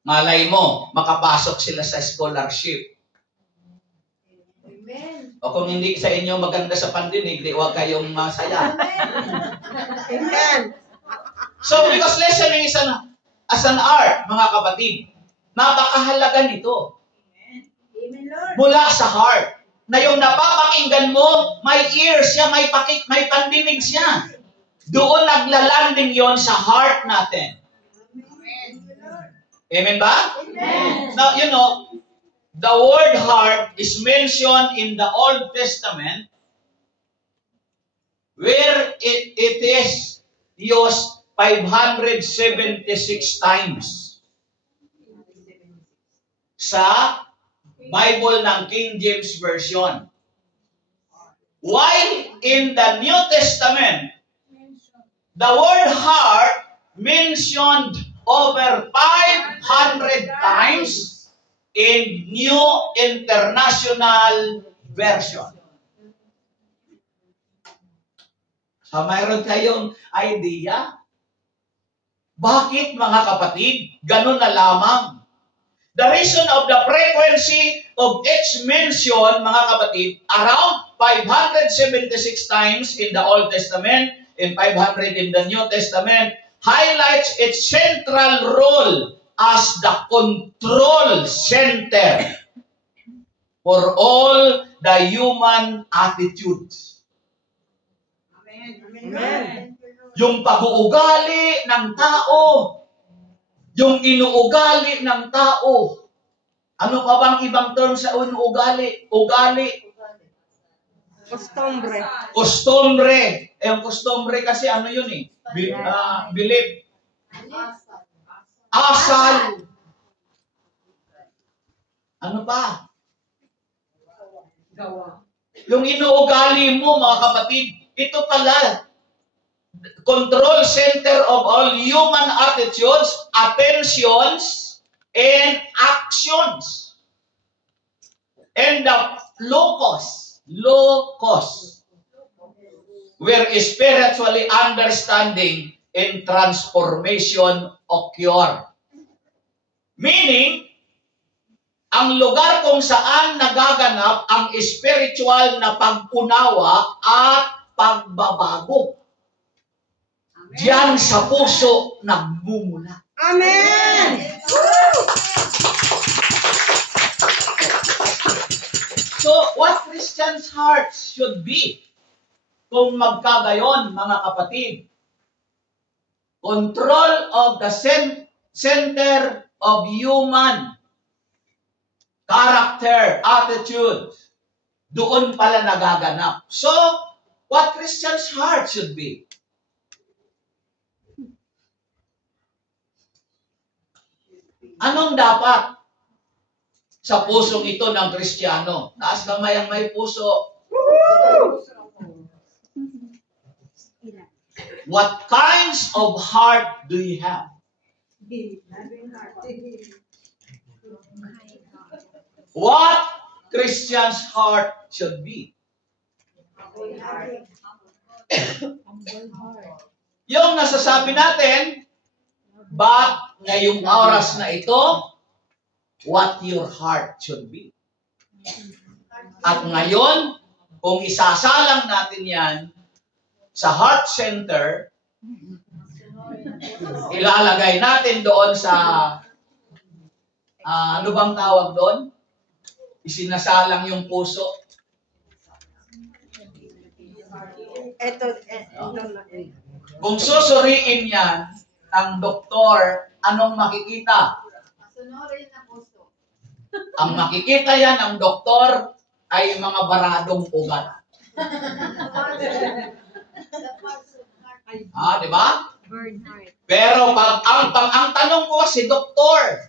Malay mo, makapasok sila sa scholarship. Amen. O kung hindi sa inyo maganda sa pandinig, di huwag kayong masaya. Amen. So, because listening is as an art, mga kapatid, napakahalaga nito. Amen, Lord. Mula sa heart. Na yung napapakinggan mo, may ears siya, may pandinig siya. Doon naglalanding yon sa heart natin. Amen ba? Amen. Now, you know, the word heart is mentioned in the Old Testament where it is used 576 times. Sa Bible ng King James Version. While in the New Testament, the word heart mentioned over 500 times in New International Version. So, mayroon kayong idea? Bakit, mga kapatid, ganun na lamang? The reason of the frequency of each mention, mga kapatid, around 576 times in the Old Testament and 500 in the New Testament, highlights its central role as the control center for all the human attitudes. Amen. Yung pag-uugali ng tao, yung inuugali ng tao. Ano pa bang ibang term sa inuugali? Ugali. Costumbre. Costumbre. Yung costumbre kasi ano yun eh? Belief. Asal. Ano pa? Gawa. Yung inuugali mo, mga kapatid, ito pala, control center of all human attitudes, attentions, and actions. And the locus, where spiritually understanding and transformation occur. Meaning, ang lugar kung saan nagaganap ang spiritual na pag-unawa at pagbabago. Diyan sa puso nagmumula. Amen. So, what Christians' hearts should be kung magkagayon, mga kapatid? Control of the center of human character, attitude. Doon pala nagaganap. So, what Christians' heart should be? Anong dapat sa pusong ito ng Kristiyano? Taas kamay ang may puso. What kinds of heart do you have? What Christian's heart should be? Yung nasasabi natin, but ngayong oras na ito, what your heart should be. At ngayon, kung isasalang natin yan sa heart center, ilalagay natin doon sa, ano bang tawag doon? Isinasalang yung puso. Kung susuriin yan, ang doktor, anong makikita? Ang makikita yan ng doktor ay mga baradong ugat. Di ba? Pero ang tanong ko si doktor.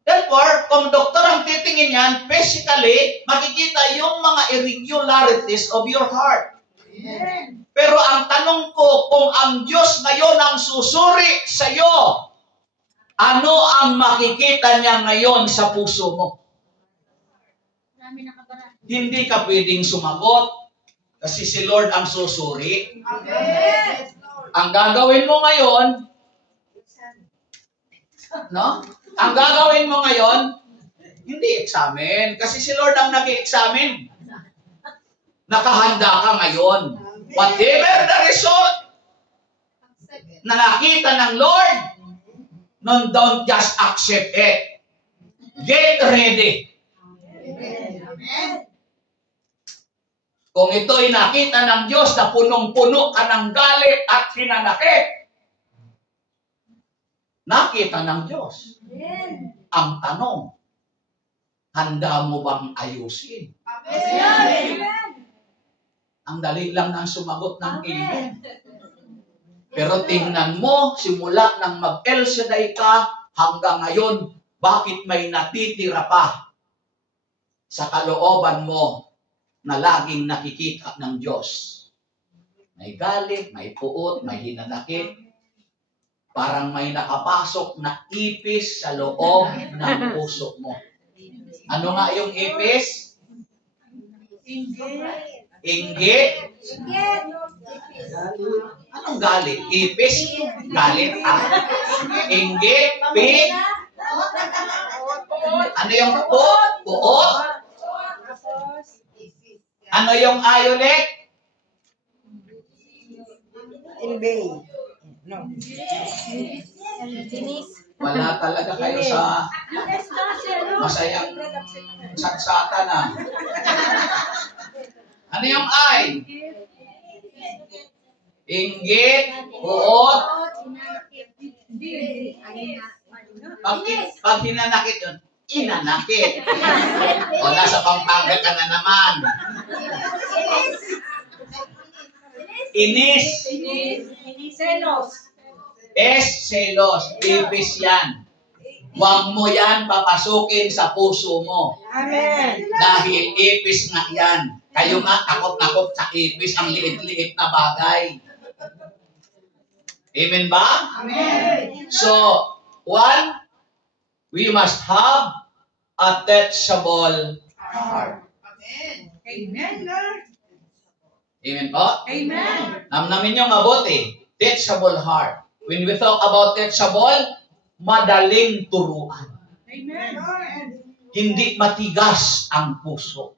Therefore, kung doktor ang titingin yan, physically, makikita yung mga irregularities of your heart. Amen. Pero ang tanong ko, kung ang Diyos ngayon ang susuri sa iyo, ano ang makikita niya ngayon sa puso mo? Hindi ka pwedeng sumagot kasi si Lord ang susuri. Amen. Ang gagawin mo ngayon, No? Ang gagawin mo ngayon, hindi examine. Kasi si Lord ang nag-i-examine. Nakahanda ka ngayon. Whatever the result na nakita ng Lord, don't just accept it. Get ready. Kung ito'y nakita ng Diyos na punong-puno ka ng galit at hinanakit, nakita ng Diyos. Ang tanong, handa mo bang ayusin? Ang dali lang ng sumagot ng amen. Pero tingnan mo, simula nang mag-El Shaddai ka hanggang ngayon, bakit may natitira pa sa kalooban mo na laging nakikita ng Diyos? May galit, may puot, may hinanakit. Parang may nakapasok na ipis sa loob ng puso mo. Ano nga yung ipis? Inggit. Anong galit? Ipis? Galit inggit? Pig? Ano yung puot? Puot? Ano yung ayonek? Envy. No. Wala talaga kayo sa masayang saksata na. Ano yung ay? Inggit, puot. Pag hinanakit yun, inanakit. O nasa Pampanga ka na naman. Inis. Selos. Selos. Ipis yan. Huwag mo yan papasukin sa puso mo. Amen. Dahil ipis nga yan. Kayo nga takot-takot sa ipis, ang liit-liit na bagay. Amen ba? Amen. So, one, we must have a teachable heart. Amen, Lord. Amen po? Amen. Namnamin nyo mabuti. Teachable heart. When we talk about teachable, madaling turuan. Amen. Hindi matigas ang puso.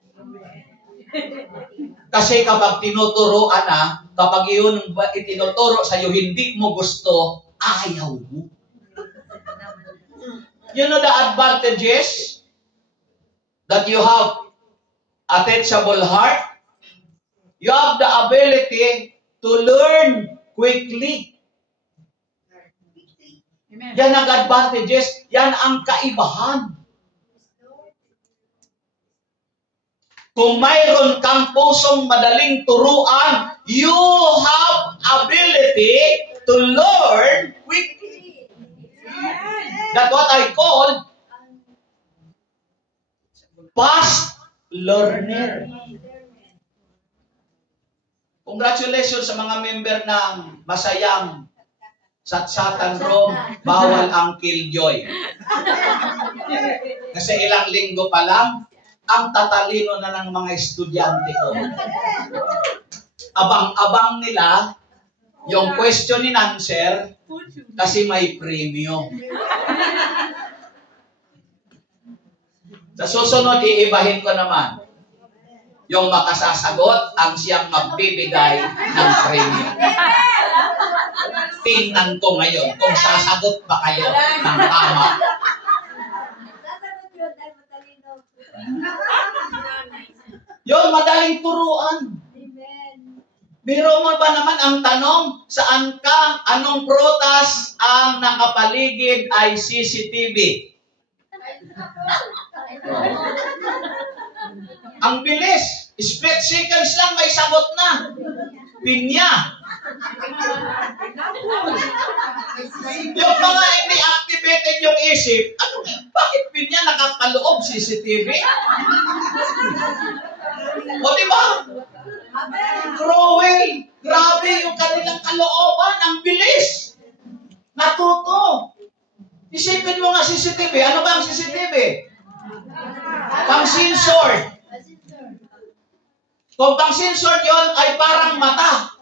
Kasi kapag tinuturoan na, kapag yun itinuturo sa'yo, hindi mo gusto, ayaw mo. You know the advantages that you have a teachable heart? You have the ability to learn quickly. Yan ang advantages, yan ang kaibahan. Kung mayroon kang pusong madaling turuan, you have ability to learn quickly. That's what I call fast learner. Congratulations sa mga member ng Masayang Satsatan Room, bawal ang killjoy. Kasi ilang linggo pa lang, ang tatalino na ng mga estudyante ko. Abang-abang nila yung question and answer kasi may premium. Sa susunod, iibahin ko naman. Yung makasasagot ang siyang magbibigay ng premium. Tingnan ko ngayon kung sasagot ba kayo ng tama. Yung madaling turuan. Biro mo ba naman ang tanong, saan ka, anong prutas ang nakapaligid ay CCTV? Ang bilis. Split seconds lang may sagot na. Pinya. Yung mga hindi activated yung isip, bakit pinya nakapaloob CCTV? O diba? Crowell, grabe yung kanilang kalooban, ang bilis. Natuto. Isipin mo nga CCTV. Ano ba ang CCTV? Pang-sensor. Kung pang-sensor yun ay parang mata.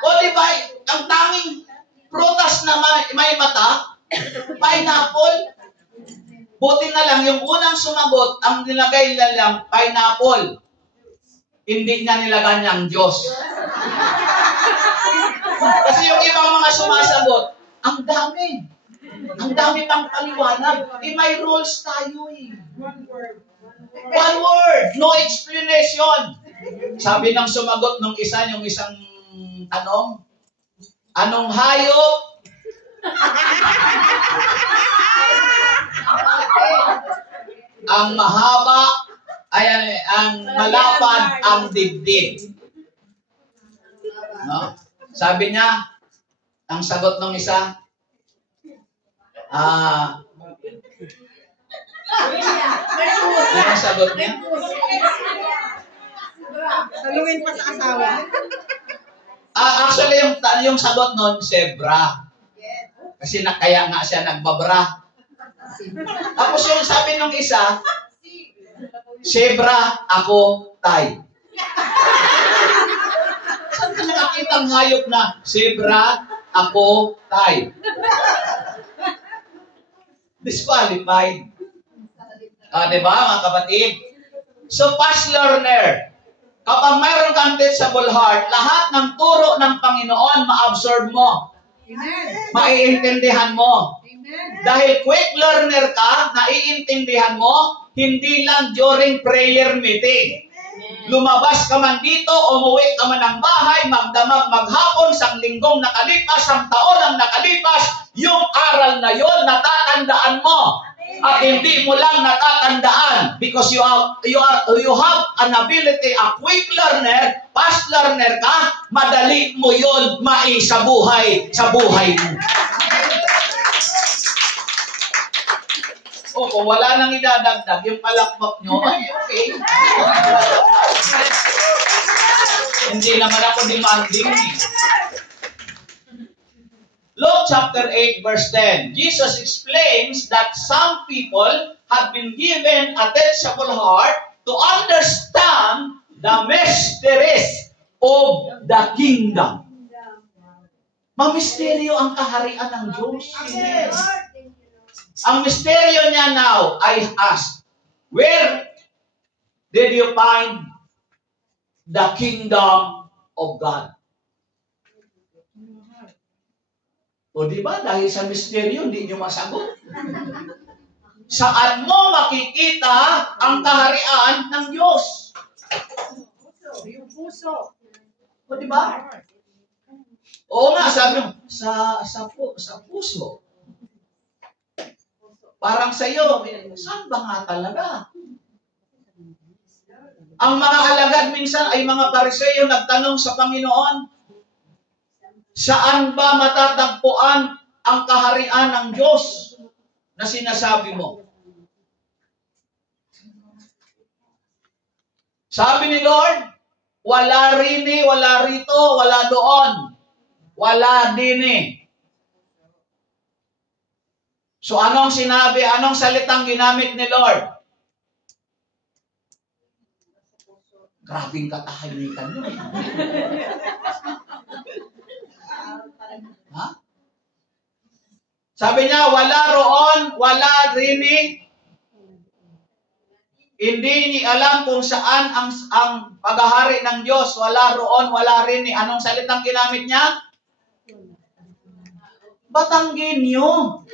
O diba, ang tanging prutas na may mata, Pineapple? Buti na lang, yung unang sumagot, ang nilagay nila lang, pineapple. Hindi niya nilagay niyang Diyos. Kasi yung ibang mga sumasagot, ang dami. Ang dami pang paliwanag. May rules tayo eh. One word, no explanation. Sabi ng sumagot nung isa, yung isang tanong, anong hayop? Ang mahaba, ang malapad, ang dibdib. No? Sabi niya, ang sagot ng isa, ang sagot niya? Saluhin pa sa asawa. Actually, yung sagot nun, zebra. Kasi kaya nga siya nagbabra. Tapos yung sabi ng isa, zebra, ako, tay. Saan ka nakakita ang hayop na zebra, ako, tay? Disqualified. Diba, mga kapatid? So, past learner, kapag mayroon kang teachable heart, lahat ng turo ng Panginoon, ma-absorb mo. Amen. Maiintindihan mo. Amen. Dahil quick learner ka, naiintindihan mo, hindi lang during prayer meeting. Lumabas ka man dito, umuwi ka man ng bahay, magdamag maghapon, sang linggong nakalipas, sang taon ang nakalipas, yung aral na yon natatandaan mo. At hindi mo lang natatandaan because you have an ability, a quick learner, fast learner ka, madali mo yon maisabuhay sa buhay mo. O, kung wala nang idadagdag, yung palakpak nyo, ay, okay. Hindi naman ako demanding. Luke chapter 8 verse 10. Jesus explains that some people have been given a teachable heart to understand the mysteries of the kingdom. Mamisteryo ang kaharian ng Diyos. Amen. Ang misteryo niya now, I ask, where did you find the kingdom of God? O di ba, dahil sa misteryo, hindi nyo masagot. Saan mo makikita ang kaharian ng Diyos? Yung puso. O di ba? Oo nga, sabi mo, sa puso. Parang sa iyo, saan ba nga talaga? Ang mga alagad minsan ay mga Pariseo nagtanong sa Panginoon, saan ba matatagpuan ang kaharian ng Diyos na sinasabi mo? Sabi ni Lord, wala rin wala rito, wala doon. Wala din. So anong sinabi, anong salitang ginamit ni Lord? Grabing katahimikan nyo. Ha? Sabi niya, wala roon, wala rin. Hindi ni alam kung saan ang paghahari ng Diyos. Wala roon, wala rin. Anong salitang ginamit niya? Batanggin nyo.